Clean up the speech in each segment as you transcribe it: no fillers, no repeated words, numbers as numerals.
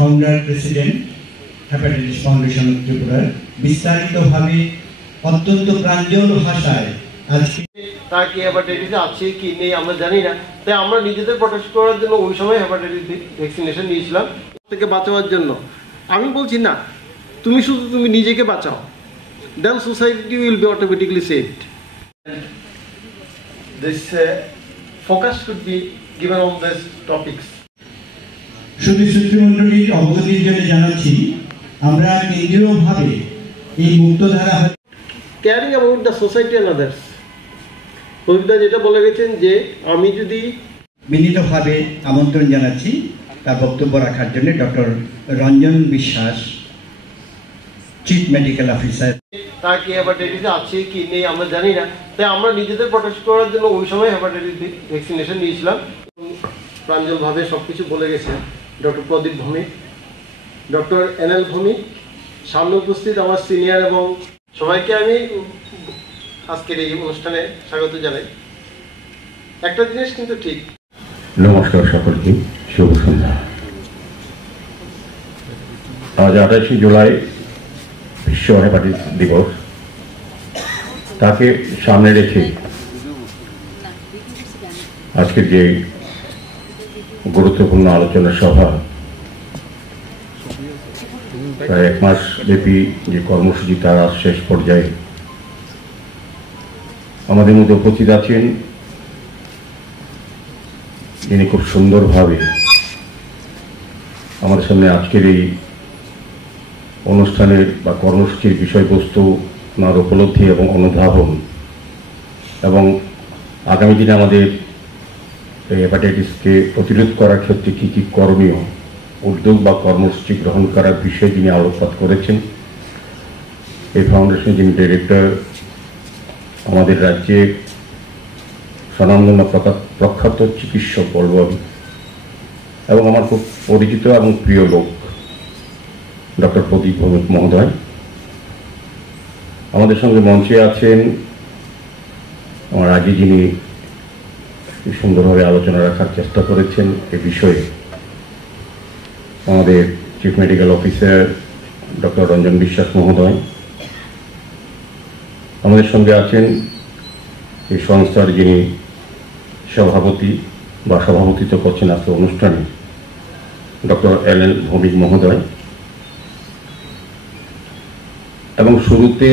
Founder president hepatitis foundation of ত্রিপুরার বিস্তারিতভাবে অত্যন্ত প্রাঞ্জল ভাষায় আজকে তার কি হেপাটাইটিস আছে কি নেই আমরা জানি না, তাই আমরা নিজেদের প্রোটেক্ট করার জন্য ওই সময় হেপাটাইটিস ভ্যাকসিনেশন নিয়েছিলাম থেকে বাঁচাবার জন্য। আমি বলছি না, তুমি শুধু তুমি নিজেকে বাঁচাও, then society will be automatically saved. This focus should be given on this topics. শুধু সূত্রমণ্ডলীর অবগতির জন্য জানাচ্ছি, আমরা কেন্দ্রীয়ভাবে এই Muktadhara caring about the society and others. কবিতা যেটা বলে গেছেন যে আমি যদি বিনীতভাবে আমন্ত্রণ জানাচ্ছি তার বক্তব্য রাখার জন্য ডক্টর রঞ্জন বিশ্বাস, চিফ মেডিকেল অফিসার। তার কি হেপাটাইটিস আছে কি নেই আমরা জানি না, তাই আমরা নিজেদের প্রোটেক্ট করার জন্য ওই সময় হেপাটাইটিস ভ্যাকসিনেশন নিয়েছিলাম। প্রাঞ্জলভাবে সব কিছু বলে গেছেন ডক্টর প্রদীপ ভৌমিক, ডক্টর এনএল ভৌমিক, সামনে উপস্থিত আমার সিনিয়র এবং সবাইকে আমি আজকের এই অনুষ্ঠানে স্বাগত জানাই। একটা জিনিস কিন্তু ঠিক। নমস্কার সকলকে, শুভ সন্ধ্যা। আজ 28শে জুলাই বিশ্ব হেপাটাইটিস দিবস। তাকে সামনে রেখে আজকের যে গুরুত্বপূর্ণ আলোচনা সভা, প্রায় 1 মাস ব্যাপী যে কর্মসূচি তার আজ শেষ পর্যায়ে, আমাদের মধ্যে উপস্থিত আছেন যিনি খুব সুন্দরভাবে আমাদের সামনে আজকের এই অনুষ্ঠানের বা কর্মসূচির বিষয়বস্তু, ওনার উপলব্ধি এবং অনুধাবন এবং আগামী দিনে আমাদের এই হেপাটাইটিসকে প্রতিরোধ করার ক্ষেত্রে কী কী করণীয় উদ্যোগ বা কর্মসূচি গ্রহণ করার বিষয়ে যিনি আলোকপাত করেছেন। এই ফাউন্ডেশনের যিনি ডিরেক্টর, আমাদের রাজ্যে স্বনামধন্য প্রখ্যাত চিকিৎসক বলব আমি, এবং আমার খুব পরিচিত এবং প্রিয় লোক ডক্টর প্রদীপ ভৌমিক মহোদয়। আমাদের সঙ্গে মঞ্চে আছেন আমার আগে যিনি সুন্দরভাবে আলোচনা রাখার চেষ্টা করেছেন এ বিষয়ে, আমাদের chief medical officer doctor Ranjan বিশ্বাস মহোদয়। আমাদের সঙ্গে আছেন এই সংস্থার যিনি সভাপতি বা সভাপতিত্ব করছেন আজকে অনুষ্ঠানে, ডক্টর এল ভৌমিক মহোদয়। এবং শুরুতে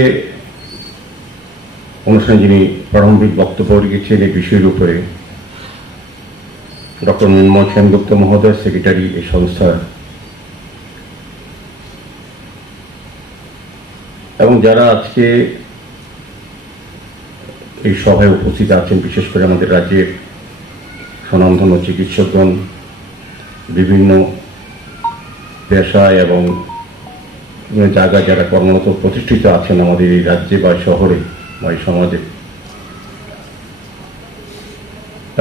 অনুষ্ঠানে যিনি প্রারম্ভিক বক্তব্য রেখেছেন এই বিষয়ের উপরে, ডক্টর মৃন্ময় সেনগুপ্ত মহোদয়, সেক্রেটারি এই সংস্থার, এবং যারা আজকে এই সভায় উপস্থিত আছেন, বিশেষ করে আমাদের রাজ্যের স্বনামধন্য চিকিৎসকগণ, বিভিন্ন পেশায় এবং জায়গায় যারা কর্মরত প্রতিষ্ঠিত আছেন আমাদের এই রাজ্যে বা শহরে বা এই সমাজে,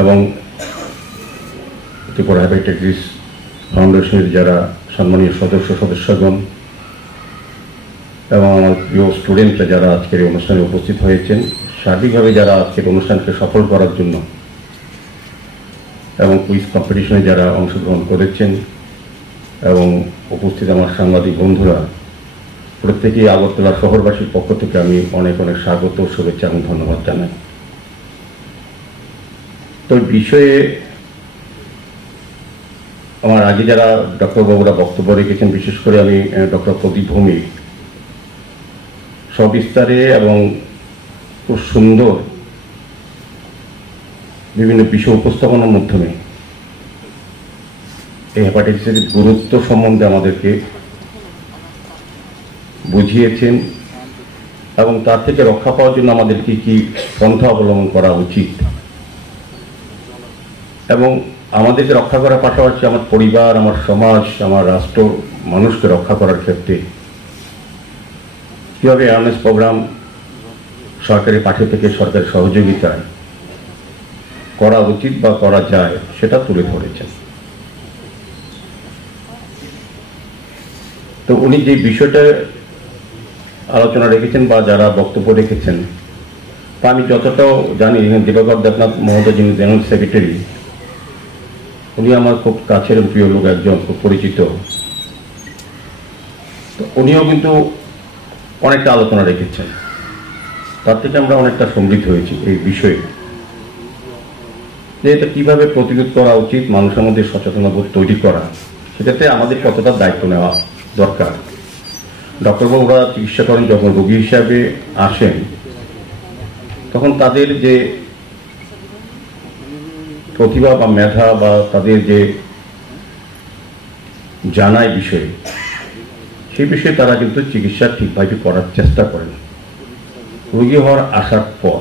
এবং ত্রিপুরা হেপাটাইটিস ফাউন্ডেশনের যারা সম্মানীয় সদস্যগণ এবং আমার প্রিয় স্টুডেন্টরা যারা আজকের এই অনুষ্ঠানে উপস্থিত হয়েছেন, সার্বিকভাবে যারা আজকের অনুষ্ঠানকে সফল করার জন্য এবং কুইজ কম্পিটিশনে যারা অংশগ্রহণ করেছেন এবং উপস্থিত আমার সাংবাদিক বন্ধুরা, প্রত্যেকেই আগরতলা শহরবাসীর পক্ষ থেকে আমি অনেক অনেক স্বাগত, শুভেচ্ছা এবং ধন্যবাদ জানাই। তো বিষয়ে আমার আগে যারা ডক্টরবাবুরা বক্তব্য রেখেছেন, বিশেষ করে আমি ডক্টর প্রদীপ ভৌমিক সবিস্তারে এবং খুব সুন্দর বিভিন্ন বিষয় উপস্থাপনার মাধ্যমে এই হেপাটাইটিসের গুরুত্ব সম্বন্ধে আমাদেরকে বুঝিয়েছেন এবং তার থেকে রক্ষা পাওয়ার জন্য আমাদের কি কি পন্থা অবলম্বন করা উচিত, এবং আমাদেরকে রক্ষা করার পাশাপাশি আমার পরিবার, আমার সমাজ, আমার রাষ্ট্র, মানুষকে রক্ষা করার ক্ষেত্রে কীভাবে অ্যাওয়ারনেস প্রোগ্রাম সরকারি পাশে থেকে সরকারের সহযোগিতায় করা উচিত বা করা যায় সেটা তুলে ধরেছেন। তো উনি যে বিষয়টা আলোচনা রেখেছেন বা যারা বক্তব্য রেখেছেন, তা আমি যতটাও জানি, দিবাকর দেবনাথ মহোদয় যিনি জেনারেল সেক্রেটারি, উনি আমার খুব কাছের প্রিয় লোক, একজন খুব পরিচিত, তো উনিও কিন্তু অনেকটা আলোচনা রেখেছেন, তার থেকে আমরা অনেকটা সমৃদ্ধ হয়েছি এই বিষয়ে, যে এটা কীভাবে প্রতিরোধ করা উচিত, মানুষের মধ্যে সচেতনতা তৈরি করা, সেক্ষেত্রে আমাদের কতটা দায়িত্ব নেওয়া দরকার। ডক্টরবাবুরা চিকিৎসা করেন, যখন রোগী হিসাবে আসেন তখন তাদের যে প্রতিভা বা মেধা বা তাদের যে জানায় বিষয়ে, সেই বিষয়ে তারা কিন্তু চিকিৎসা ঠিকভাবে করার চেষ্টা করেন রোগী হওয়ার আসার পর।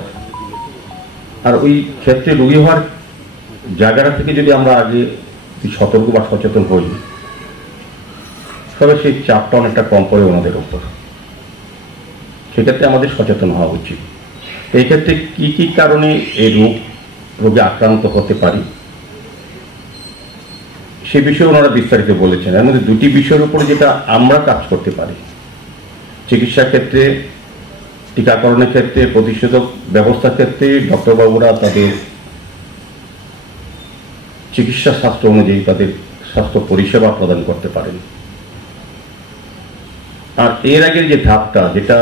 আর ওই ক্ষেত্রে রোগী হওয়ার জায়গাটা থেকে যদি আমরা আগে সতর্ক বা সচেতন হই, তবে সেই চাপটা অনেকটা কম পড়ে ওনাদের ওপর। সেক্ষেত্রে আমাদের সচেতন হওয়া উচিত। এই ক্ষেত্রে কি কি কারণে এই রোগে আক্রান্ত হতে পারি সে বিষয়ে ওনারা বিস্তারিত বলেছেন। এর মধ্যে দুটি বিষয়ের উপরে যেটা আমরা কাজ করতে পারি, চিকিৎসা ক্ষেত্রে, টিকাকরণের ক্ষেত্রে, প্রতিষেধক ব্যবস্থার ক্ষেত্রে ডক্টরবাবুরা তাদের চিকিৎসা শাস্ত্র অনুযায়ী তাদের স্বাস্থ্য পরিষেবা প্রদান করতে পারেন। আর এর আগের যে ধাপটা, যেটা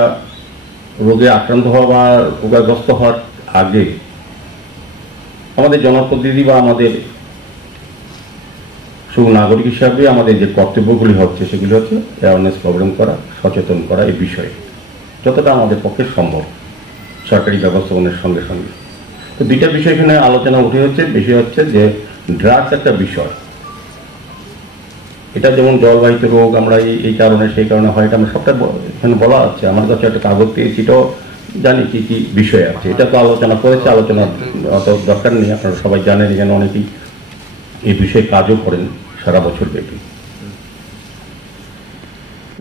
রোগে আক্রান্ত হওয়া বা রোগাগ্রস্ত হওয়ার আগে আমাদের জনপ্রতিনিধি বা আমাদের সুনাগরিক হিসাবে আমাদের যে কর্তব্যগুলি হচ্ছে, সেগুলি হচ্ছে অ্যাওয়ারনেস প্রোগ্রাম করা, সচেতন করা এই বিষয়ে যতটা আমাদের পক্ষে সম্ভব সরকারি ব্যবস্থাপনার সঙ্গে সঙ্গে। তো দুইটা বিষয় এখানে আলোচনা উঠে হচ্ছে। বিষয় হচ্ছে যে ড্রাগস একটা বিষয়, এটা যেমন জলবাহিত রোগ, আমরা এই কারণে সেই কারণে হয়, এটা আমরা সবটা এখানে বলা আছে। আমার কাছে একটা কাগজ পেয়েছি, এটাও জানি কি কি বিষয় আছে। এটা তো আলোচনা করেছে, আলোচনার অত দরকার নেই, আপনারা সবাই জানেন, এখানে অনেকেই এই বিষয়ে কাজও করেন সারা বছর ব্যাপী।